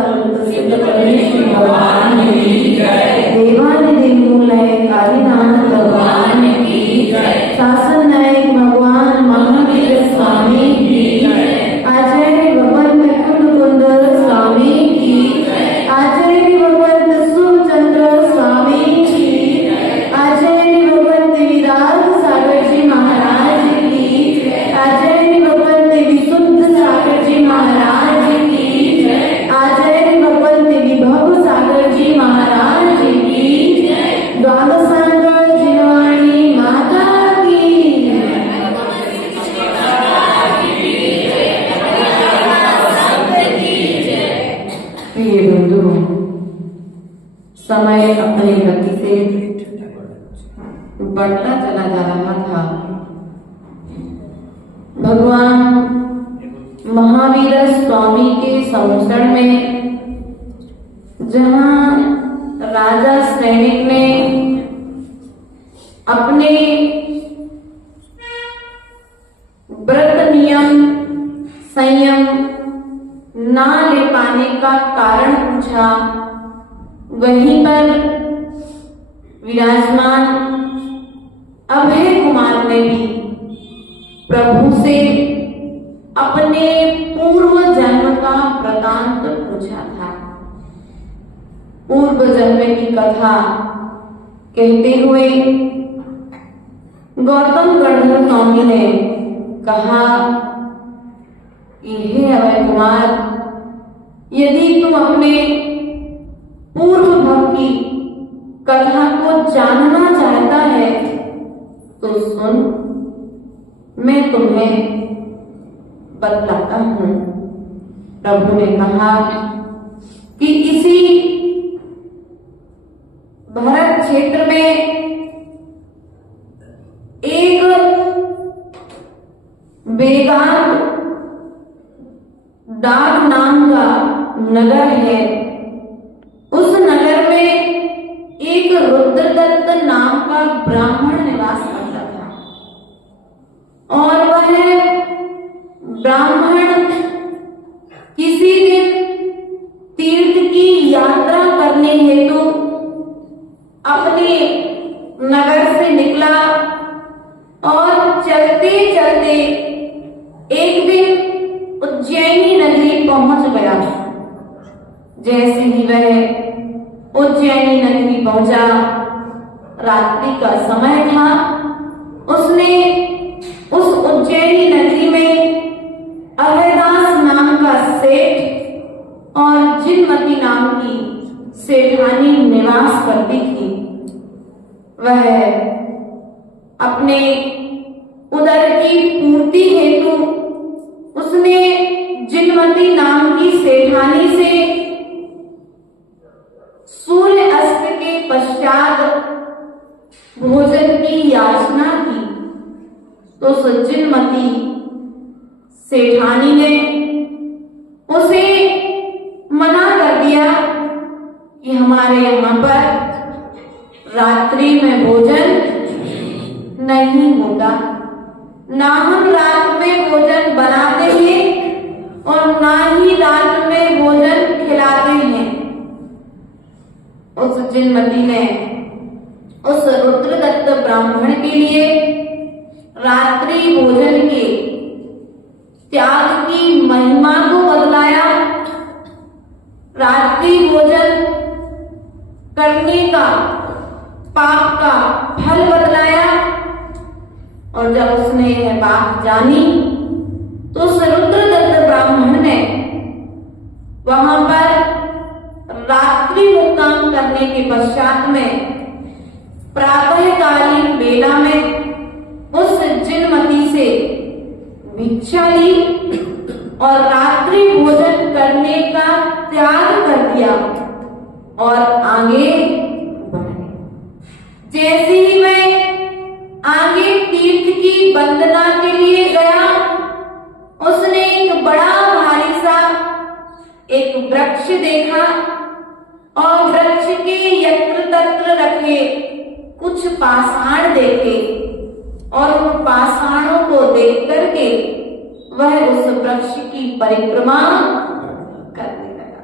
सर्वत्र सिद्ध करने श्री भगवान की जय। देवादिदेव मूलय कालीनाथ भगवान की जय। शासन नायक भगवान महावीर स्वामी की जय। आचार्य भगवान कुंद स्वामी की जय। आचार्य भगवान सुचंद्र स्वामी की जय। आचार्य भगवान विराग सागर जी महाराज की जय। आचार्य भगवान विशुद्ध सागर जी महाराज की जय। आचार्य भगवान विभव सागर जी महाराज की जय। द्वादशांग जिनवाणी माता की जय। प्रिय बंधु, समय अपनी गति से बढ़ता चला जा रहा था। भगवान महावीर स्वामी के संरक्षण में जहां राजा सैनिक ने अपने व्रत नियम संयम ना ले पाने का कारण पूछा, वहीं पर विराजमान अभय कुमार ने भी प्रभु से अपने पूर्व जन्म का वृतांत पूछा था। पूर्व जन्म की कथा कहते हुए गौतम गणधर स्वामी ने कहा कि हे अभय कुमार, यदि तुम अपने पूर्व भव की कथा को जानना चाहता है तो सुन, मैं तुम्हें बतलाता हूं। प्रभु ने कहा कि इसी भरत क्षेत्र में एक वेदांत डाग नाम का नगर है। उस नगर में एक रुद्रदत्त नाम का ब्राह्मण निवास करता था और वह ब्राह्मण किसी दिन तीर्थ की यात्रा करने हेतु अपने नगर से निकला और चलते चलते एक दिन उज्जैनी नगरी पहुंच गया। जैसे ही वह उज्जैनी नगरी पहुंचा, रात्रि का समय था, उसने उस उज्जैनी नगरी में अभयदास नाम का सेठ और जिनमती नाम की सेठानी निवास करती थी। वह अपने उदर की पूर्ति हेतु उसने जिनमती नाम की सेठानी से सूर्य अस्त के पश्चात भोजन की याचना की। तो जिनमती सेठानी ने उसे मना कर दिया कि हमारे यहाँ पर रात्रि में भोजन नहीं होता, ना हम रात में भोजन बनाते हैं और ना ही रात में भोजन खिलाते हैं। उस जिनमती ने उस रुद्रदत्त ब्राह्मण के लिए रात्रि भोजन के त्याग की महिमा को बतलाया, रात्रि भोजन करने का पाप का फल बतलाया। और जब उसने यह बात जानी तो उस रुद्रदत्त ब्राह्मण ने वहां पर रात्रि मुक्काम करने के पश्चात में प्रातःकालीन बेला में उस जिनमती से भिक्षा ली और रात्रि भोजन करने का त्याग कर दिया और आगे बढ़े। जैसे ही मैं आगे तीर्थ की वंदना के लिए गया, उसने एक बड़ा भारी सा एक वृक्ष देखा और वृक्ष के यत्र तत्र रखे कुछ पाषाण देखे और उन पाषाणों को देख करके वह उस वृक्ष की परिक्रमा करने लगा।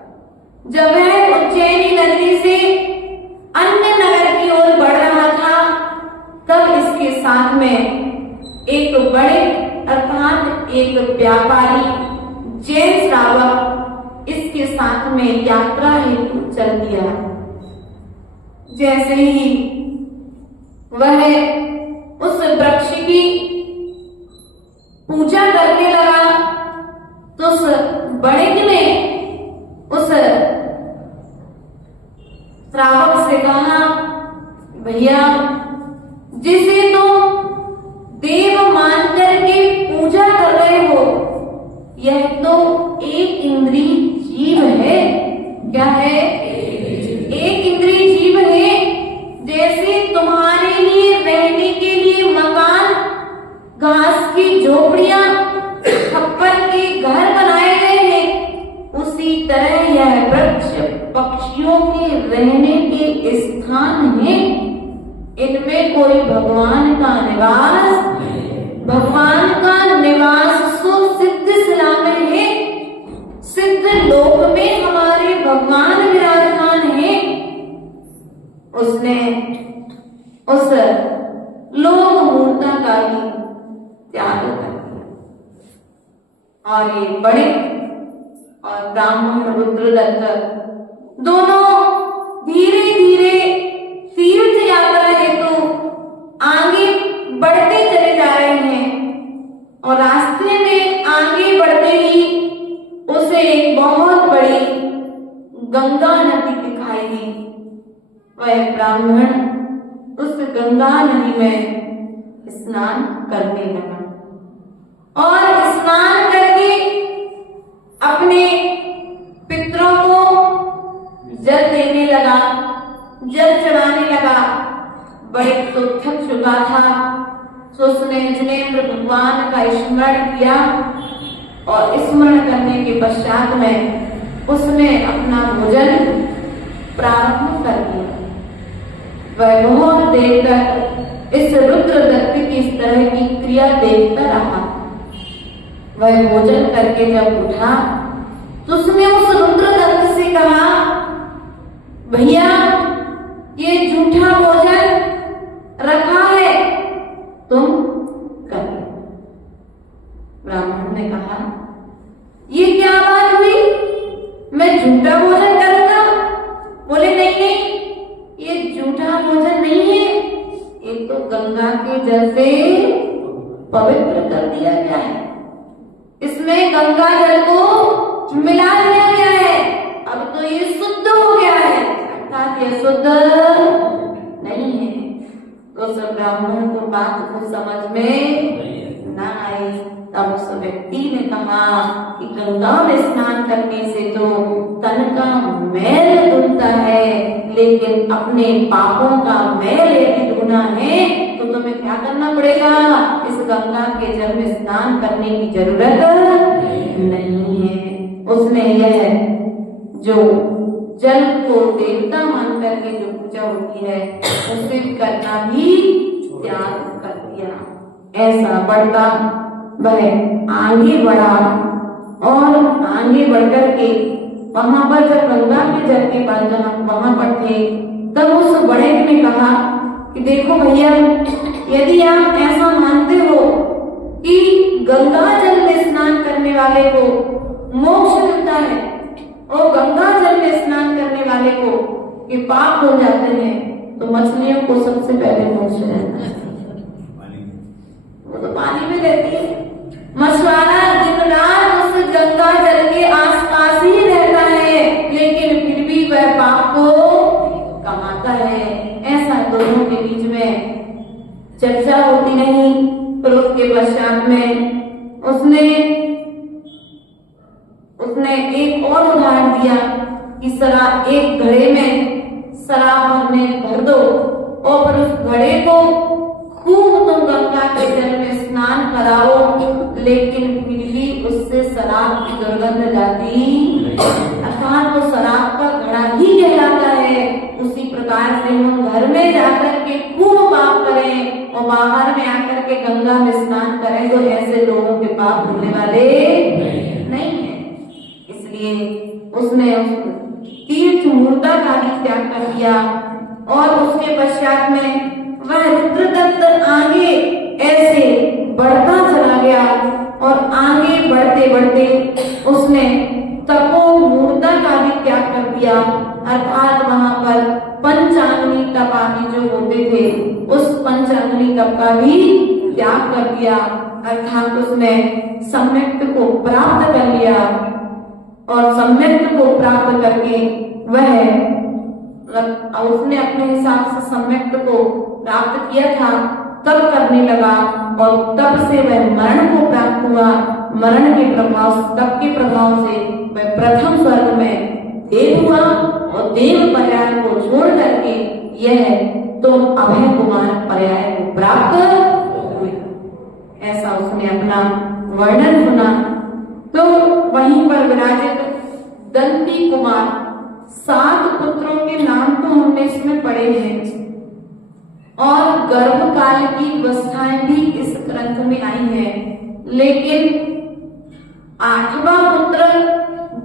जब वह उज्जैनी नगरी से अन्य नगर की ओर बढ़ रहा था, तब इसके साथ में एक बड़े अर्थात एक व्यापारी जैन श्रावक इसके साथ में यात्रा हेतु चल दिया। जैसे ही वह उस वृक्ष की पूजा करने लगा, तो उस बड़े ने उस श्रावक से कहा, भैया जिसे तुम देव मानकर के पूजा कर रहे हो, यह तो एक इंद्रिय जीव है। क्या है? एक इंद्रिय जीव है। जैसे तुम्हारे लिए रहने के लिए मकान, घास की झोपड़ियां, खप्पर के घर बनाए गए हैं, उसी तरह यह वृक्ष पक्षियों के रहने के स्थान है। इनमें कोई भगवान का निवास सो सिद्ध शिला में है। सिद्ध लोक में हमारे भगवान विराजमान है। उसने उस लोक मूर्ता का ही त्याग कर दिया और ये बड़े और ब्राह्मण रुद्रदत्त दोनों धीरे धीरे तीर्थ यात्रा हेतु आगे बढ़ते चले जा रहे हैं और रास्ते में आगे बढ़ते ही उसे एक बहुत बड़ी गंगा नदी दिखाई दी। वह ब्राह्मण उस गंगा नदी में स्नान करने लगा और स्नान करके अपने पितरों को जल देने लगा, जल चढ़ाने लगा। बड़े तो थक चुका था, तो उसने जिनेंद्र भगवान का स्मरण किया और स्मरण करने के पश्चात में उसने अपना भोजन प्रारंभ कर दिया। वह बहुत देर तक इस रुद्रदत्त की इस तरह की क्रिया देखता रहा। वह भोजन करके जब उठा तो उसने उस रुद्रदत्त से कहा, भैया ये झूठा भोजन रखा है, तुम कर लो। ब्राह्मण ने कहा, ये क्या बात हुई, मैं झूठा भोजन करूंगा? बोले नहीं नहीं, ये झूठा भोजन नहीं है, ये तो गंगा के जल से पवित्र कर दिया गया है। इसमें गंगा जल को मिला दिया गया है, अब तो ये शुद्ध हो गया है, अर्थात ये शुद्ध नहीं है। तो उस ब्राह्मण को बात को समझ में ना आई। तब उस व्यक्ति ने कहा कि गंगा में स्नान करने से तो तन का मैल धुलता है, लेकिन अपने पापों का मैल यदि धोना है तो तुम्हें क्या करना पड़ेगा? इस गंगा के जल में स्नान करने की जरूरत नहीं है। उसने यह जो जल को देवता मान करके जो पूजा होती है उसे करना भी त्याग कर दिया। ऐसा बढ़ता वह आगे बढ़ा और आगे बढ़कर के वहां पर जब गंगा के जल के पास जहाँ वहां पर थे, तब उस बड़े ने कहा कि देखो भैया, यदि आप ऐसा मानते हो कि गंगा जल में स्नान करने वाले को मोक्ष मिलता है और गंगा जल में स्नान करने वाले को कि पाप हो जाते हैं, तो मछलियों को सबसे पहले मोक्ष रहता है। वो तो पानी में रहती है। मछुआरा दिन रात उस गंगा जल के आसपास ही रहता है, लेकिन फिर भी वह पाप को कमाता है। ऐसा दोनों के बीच में चर्चा होती नहीं। फिर उसके पश्चात में उसने एक और उदाहरण दिया कि शराब, एक घड़े में शराब भर दो और फिर उस घड़े को खूब तुम गंगा के जल में स्नान कराओ, लेकिन फिर भी उससे शराब की दुर्गंध जाती, अर्थात वो शराब का घड़ा ही कहलाता है। उसी प्रकार से हम घर में जाकर के खूब पाप करें और बाहर में आकर के गंगा में स्नान करें तो ऐसे लोगों के पाप होने वाले नहीं है। इसलिए उसने मूर्ता का भी त्याग कर दिया। और उसके पश्चात में वह रुद्रदत्त आगे ऐसे बढ़ता चला गया और आगे बढ़ते बढ़ते उसने तपो मूर्ता का भी त्याग कर दिया, अर्थात वहां पर पंचांगनी तप आदि जो होते थे उस पंचांगनी तप का भी त्याग कर दिया, अर्थात उसने सम्यक्त को प्राप्त कर लिया। और सम्यक्त को प्राप्त करके वह उसने अपने हिसाब से सम्यक्त को प्राप्त किया था, तब करने लगा और तब से वह मरण को प्राप्त हुआ। मरण के प्रभाव, तप के प्रभाव से वह प्रथम स्वर्ग में देव हुआ और देव पर्याय को छोड़ करके यह तो अभय कुमार पर्याय को प्राप्त हुए। ऐसा उसने अपना वर्णन सुना। तो वहीं पर विराजित दंती कुमार, 7 पुत्रों के नाम तो हमने इसमें पढ़े हैं और गर्भकाल की अवस्थाएं भी इस ग्रंथ में आई हैं, लेकिन 8वां पुत्र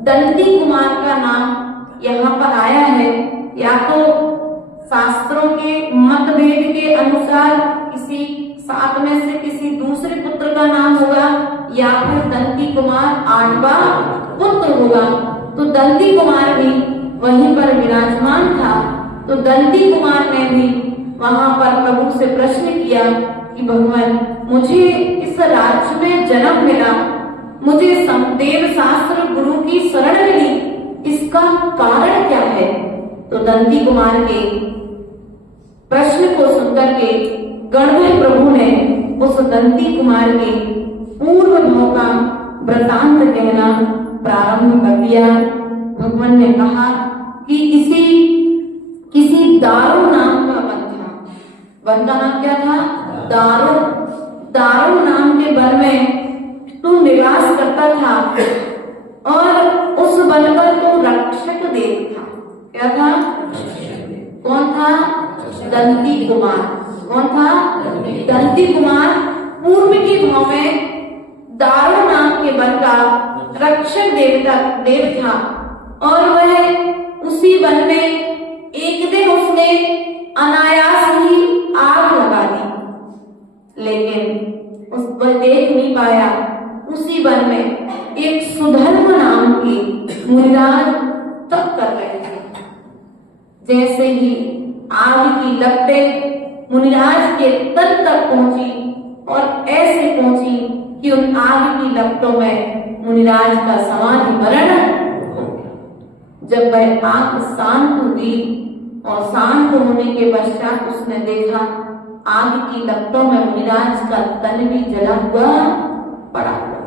दंती कुमार का नाम यहाँ पर आया है। या तो शास्त्रों के मतभेद के अनुसार किसी 7 में से किसी दूसरे पुत्र का नाम होगा या फिर दंती कुमार 8वां पुत्र होगा। तो दंती कुमार भी वहीं पर विराजमान था। तो दंती कुमार ने भी वहां पर प्रभु से प्रश्न किया कि भगवान, मुझे इस राज्य में जन्म मिला, मुझे देव शास्त्र गुरु की शरण मिली, इसका कारण क्या है? तो दंती कुमार के प्रश्न को सुनकर के गणधर प्रभु ने उस दंती कुमार के पूर्व भाव का वृतांत कहना प्रारंभ कर दिया। भगवान ने कहा कि किसी दारू नाम का वन था। वन का नाम क्या था? दारू नाम के वन में तू निवास करता था और उस वन का तू रक्षक देव था। क्या था? कौन था? दंती कुमार। कौन था? दंती कुमार पूर्व के भाव में दारू नाम के वन का रक्षक देव था और वह उसी वन में एक दिन उसने अनायास ही आग लगा दी, लेकिन उस पर देख नहीं पाया। उसी वन में एक सुधर्म नाम के मुनिराज तप कर रहे थे। जैसे ही आग की लपटें मुनिराज के तल तक पहुंची और ऐसे पहुंची कि उन आग की लपटों में मुनिराज का समाधि मरण हो गया। जब वह आग शांत हुई और शांत होने के पश्चात उसने देखा आग की लपटों में मुनिराज का तन भी जला हुआ पड़ा हुआ।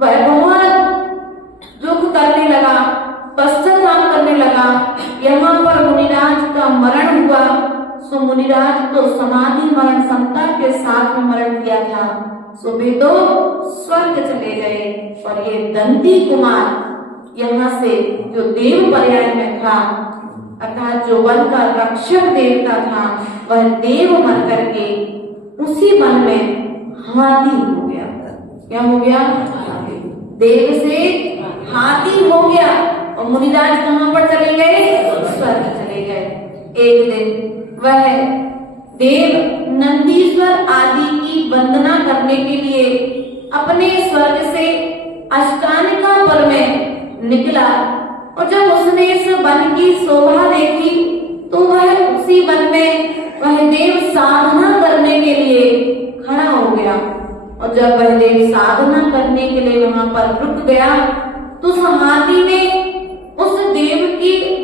वह बहुत दुख करने लगा, पश्चाताप करने लगा। यहाँ पर मुनिराज का मरण हुआ। सो मुनिराज तो समाधि मरण समता के साथ में मरण किया था, सो वे तो स्वर्ग चले गए। और ये दंती कुमार यहाँ से जो देव पर्याय में था, अर्थात जो वन का रक्षक देवता था, वह देव बन करके उसी वन में हाथी हो गया। क्या हो गया? देव से हाथी हो गया। और मुनिराज कहाँ पर चले गए? स्वर्ग चले गए। एक दिन वह देव नंदीश्वर आदि की वंदना करने के लिए अपने स्वर्ग से अष्टानिका पर में निकला और जब उसने इस वन की शोभा देखी तो वह उसी वन में वह देव साधना करने के लिए खड़ा हो गया। और जब वह देव साधना करने के लिए वहां पर रुक गया तो उस हाथी ने उस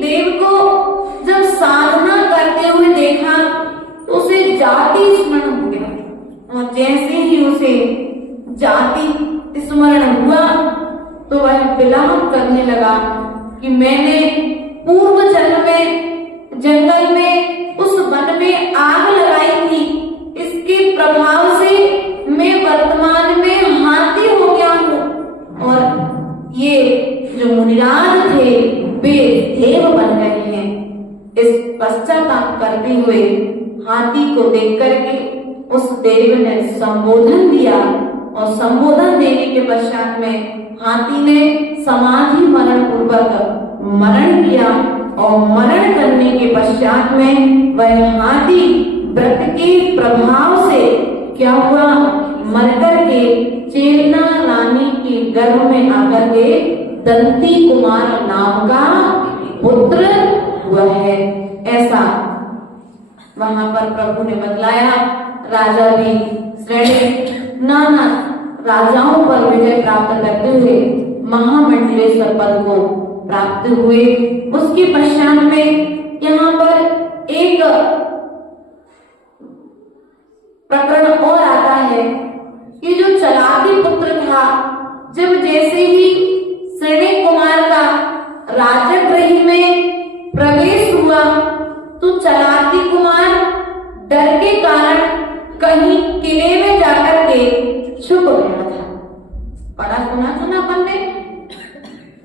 देव को जब साधना करते हुए देखा तो उसे जाति स्मरण हो गया। और जैसे ही उसे जाति स्मरण हुआ तो वह विलाप करने लगा कि मैंने पूर्व जन्म में जंगल में उस वन में आग लगाई थी, इसके प्रभाव से मैं वर्तमान में हाथी हो गया हूँ। और ये जो मुनिराज थे वे देव बन गए हैं। इस पश्चाताप करते हुए हाथी को देख करके उस देव ने संबोधन दिया और संबोधन देने के पश्चात में हाथी ने समाधि मरण पूर्वक मरण किया और मरण करने के पश्चात में वह हाथी व्रत के प्रभाव से क्या हुआ, मरकर के चेतना रानी के गर्भ में आकर के दंती कुमार नाम का पुत्र हुआ है। ऐसा वहां पर प्रभु ने बतलाया। राजा भी श्रेणी नाना राजाओं पर विजय प्राप्त करते हुए महामंडलेश्वर पद को प्राप्त हुए। उसके पश्चात में यहाँ पर एक प्रकरण और आता है कि जो चलाकी पुत्र था, जब जैसे ही श्रेणी कुमार का राजगृह में प्रवेश हुआ तो चलाकी कुमार डर के कारण कहीं किले में जाकर के छुप गया था। पढ़ा सुना बनने।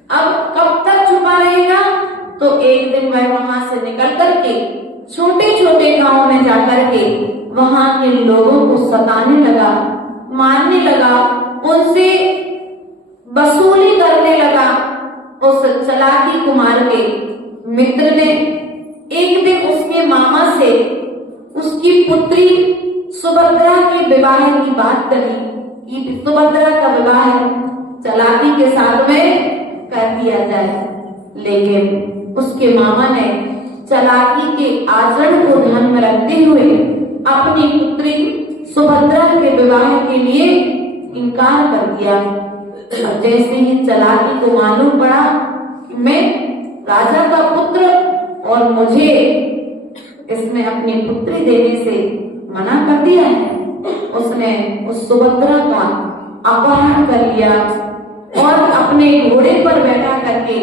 अब कब तक छुपा रहेगा, तो एक दिन वह वहां से निकल करके छोटे छोटे गांव में जाकर के वहां के लोगों को सताने लगा, मारने लगा, उनसे वसूली करने लगा। उस चलाकी कुमार के मित्र ने एक दिन उसके मामा से उसकी पुत्री सुभद्रा के विवाह की बात करी कि सुभद्रा का विवाह चलाकी के साथ में कर दिया जाए। लेकिन उसके मामा ने चलाकी के आचरण को ध्यान में रखते हुए अपनी पुत्री सुभद्रा के विवाह के लिए इनकार कर दिया। और जैसे ही चलाकी को मालूम पड़ा कि मैं राजा का पुत्र और मुझे इसने अपनी पुत्री देने से मना कर दिया है, उसने उस सुभद्रा का अपहरण कर लिया और अपने घोड़े पर बैठा करके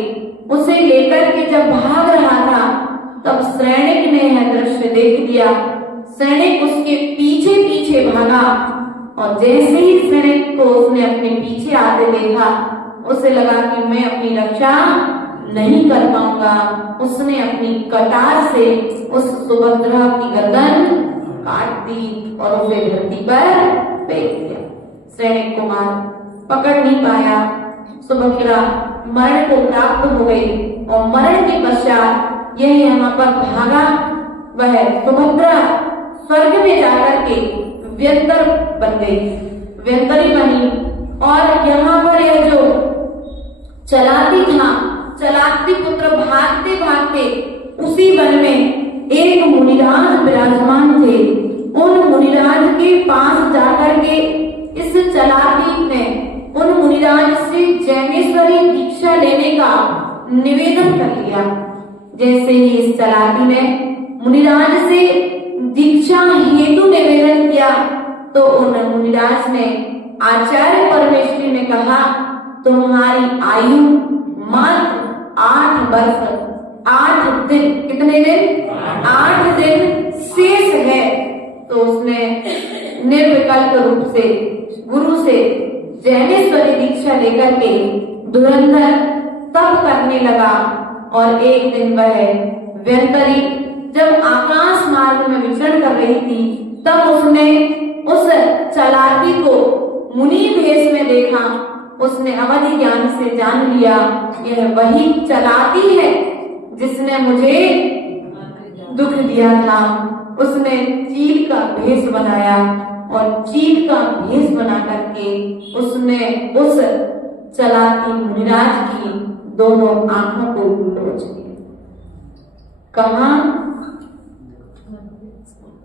उसे लेकर के जब भाग रहा था, तब सैनिक ने यह दृश्य देख लिया। सैनिक उसके पीछे पीछे भागा और जैसे ही सैनिक को उसने अपने पीछे आते देखा, उसे लगा कि मैं अपनी रक्षा नहीं कर पाऊंगा। उसने अपनी कटार से उस सुभद्रा की गर्दन काट दी और उसे धरती पर फेंक दिया। सैनिक कुमार पकड़ नहीं पाया। सुभद्रा मरण को प्राप्त हो गई और मरण के पश्चात यह यहाँ पर भागा। वह सुभद्रा स्वर्ग में जाकर के व्यंतर बन गई, व्यंतरी बनी। और यहाँ पर यह जो चलाकी था, चलाकी पुत्र भागते भागते उसी वन में एक मुनिराज विराजमान थे। उन मुनिराज के पास जाकर के इस चलाकी ने उन मुनिराज से जैनेश्वरी दीक्षा लेने का निवेदन कर लिया। जैसे ही इस चलाकी ने मुनिराज से दीक्षा हेतु निवेदन किया, तो उन मुनिराज ने आचार्य परमेश्वरी ने कहा, तुम्हारी आयु मात्र 8 वर्ष 8 दिन, कितने दिन? 8 दिन शेष है। तो उसने निर्विकल्प रूप से गुरु से जैनेश्वरी दीक्षा लेकर के धुरंधर तप करने लगा। और एक दिन वह व्यंतरी जब आकाश मार्ग में विचरण कर रही थी, तब उसने उस चलाकी को मुनि भेष में देखा। उसने अवधि ज्ञान से जान लिया, यह वही चलाकी है जिसने मुझे दुख दिया था। उसने चील का भेष बनाया और चील का भेष बना करके उसने उस चलाकी मुनिराज की दोनों आंखों को नोच दिया। कहा?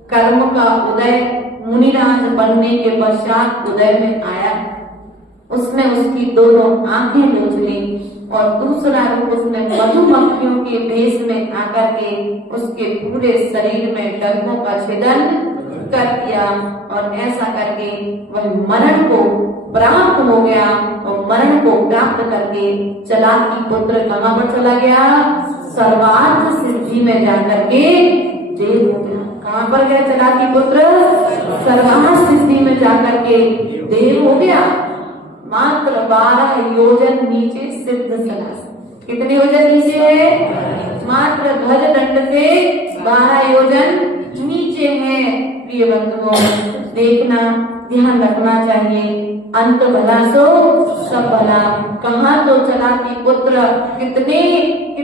कर्म का उदय मुनिराज बनने के पश्चात उदय में आया। उसने उसकी दोनों आंखें नोच ली और दूसरा रूप उसने मधुमक्खियों के भेष में आकर के उसके पूरे शरीर में डंकों का छेदन कर दिया। और ऐसा करके वह मरण को प्राप्त हो गया और मरण को प्राप्त करके चलाकी पुत्र कहाँ पर चला गया? सर्वार्थ सिद्धि में जाकर के देव हो गया। कहाँ पर गया चलाकी पुत्र? सर्वार्थ सिद्धि में जाकर के देव हो गया। मात्र 12 योजन नीचे सिद्ध सलासन। कितने योजन नीचे है? मात्र ध्वज दंड से 12 योजन नीचे है। प्रिय बंधुओं, देखना, ध्यान रखना चाहिए। अंत भला सो सब भला। कहाँ तो चलाकी पुत्र कितने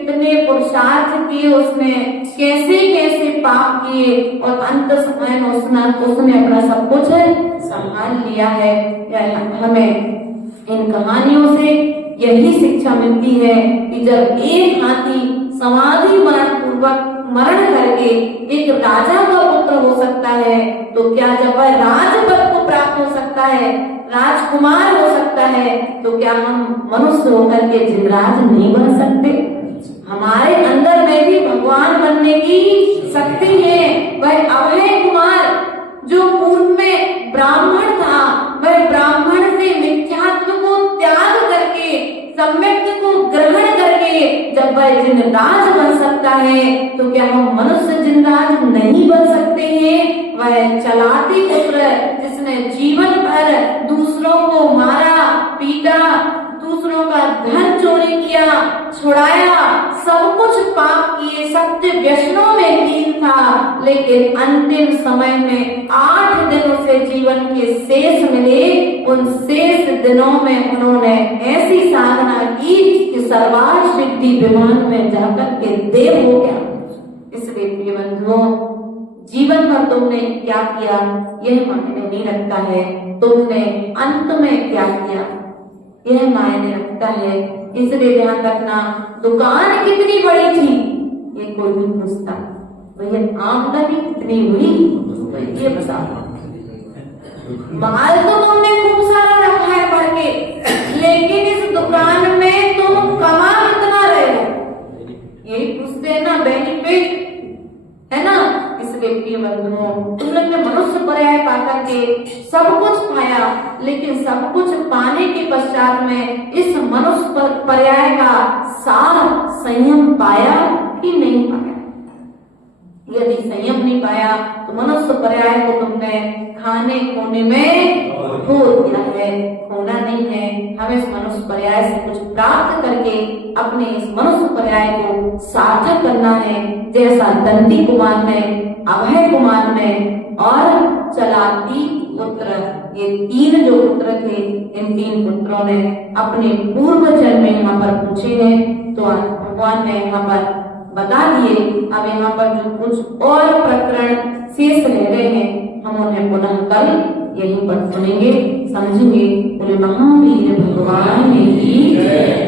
कितने पुरुषार्थ किए उसने, कैसे कैसे पाप किए और अंत समय में उसने अपना सब कुछ संभाल लिया है। हमें इन कहानियों से यही शिक्षा मिलती है कि जब एक हाथी समाधि पूर्वक मरण करके एक राजा का पुत्र हो सकता है, तो क्या जब वह राजपद को प्राप्त हो सकता है, राजकुमार हो सकता है, तो क्या हम मनुष्य होकर के जिनराज नहीं बन सकते? हमारे अंदर में भी भगवान बनने की शक्ति है। वह अभय कुमार जो पूर्व में ब्राह्मण था, वह ब्राह्मण से मिथ्यात्व को त्याग करके सम्यक्त को ग्रहण करके जब वह जिनराज बन सकता है, तो क्या हम मनुष्य जिनराज नहीं बन सकते हैं? वह चलाती पुत्र जिसने जीवन भर दूसरों को मारा पीटा, दूसरों का धन चोरी किया, छुड़ाया, सब कुछ पाप किए, सत्य व्यसनों में लीन था, लेकिन अंतिम समय में 8 दिन उसे जीवन के शेष मिले। उन शेष दिनों में उन्होंने ऐसी साधना की कि सर्वार्थ सिद्धि विमान में जाकर के देव हो गया। इसलिए प्रिय बंधुओं, जीवन भर तुमने क्या किया यह मायने नहीं रखता है, तुमने अंत में क्या किया यह मायने रखता है। इसलिए ध्यान रखना, दुकान कितनी बड़ी थी ये कोई नहीं पूछता, भैया आमदनी कितनी हुई तो ये बता। माल तो तुमने खूब सारा रखा है भर के, लेकिन इस दुकान में तुम कमा कितना रहे हो, यही पूछते हैं ना, बेनिफिट है ना। इसलिए प्रिय बंधुओं, तुम लोग ने मनुष्य पर्याय पाकर के सब कुछ पाया, लेकिन सब कुछ पाने के पश्चात में इस मनुष्य पर्याय का सार संयम पाया कि नहीं पाया? यदि संयम नहीं पाया तो मनुष्य पर्याय को तुमने खाने खोने में खो दिया है, खोना नहीं है। हमें इस मनुष्य पर्याय से कुछ प्राप्त करके अपने इस मनुष्य पर्याय को सार्थक करना है, जैसा दंती कुमार ने, अभय कुमार ने और चलाती पुत्र, ये 3 जो पुत्र थे, इन 3 पुत्रों ने अपने पूर्व जन्म में यहाँ पर पूछे हैं, तो भगवान ने यहाँ पर बता दिए। अब यहाँ पर जो कुछ और प्रकरण शेष रह गए हैं, हम उन्हें पुनः कल यहीं पर सुनेंगे, समझेंगे। बोले महावीर भगवान की जय।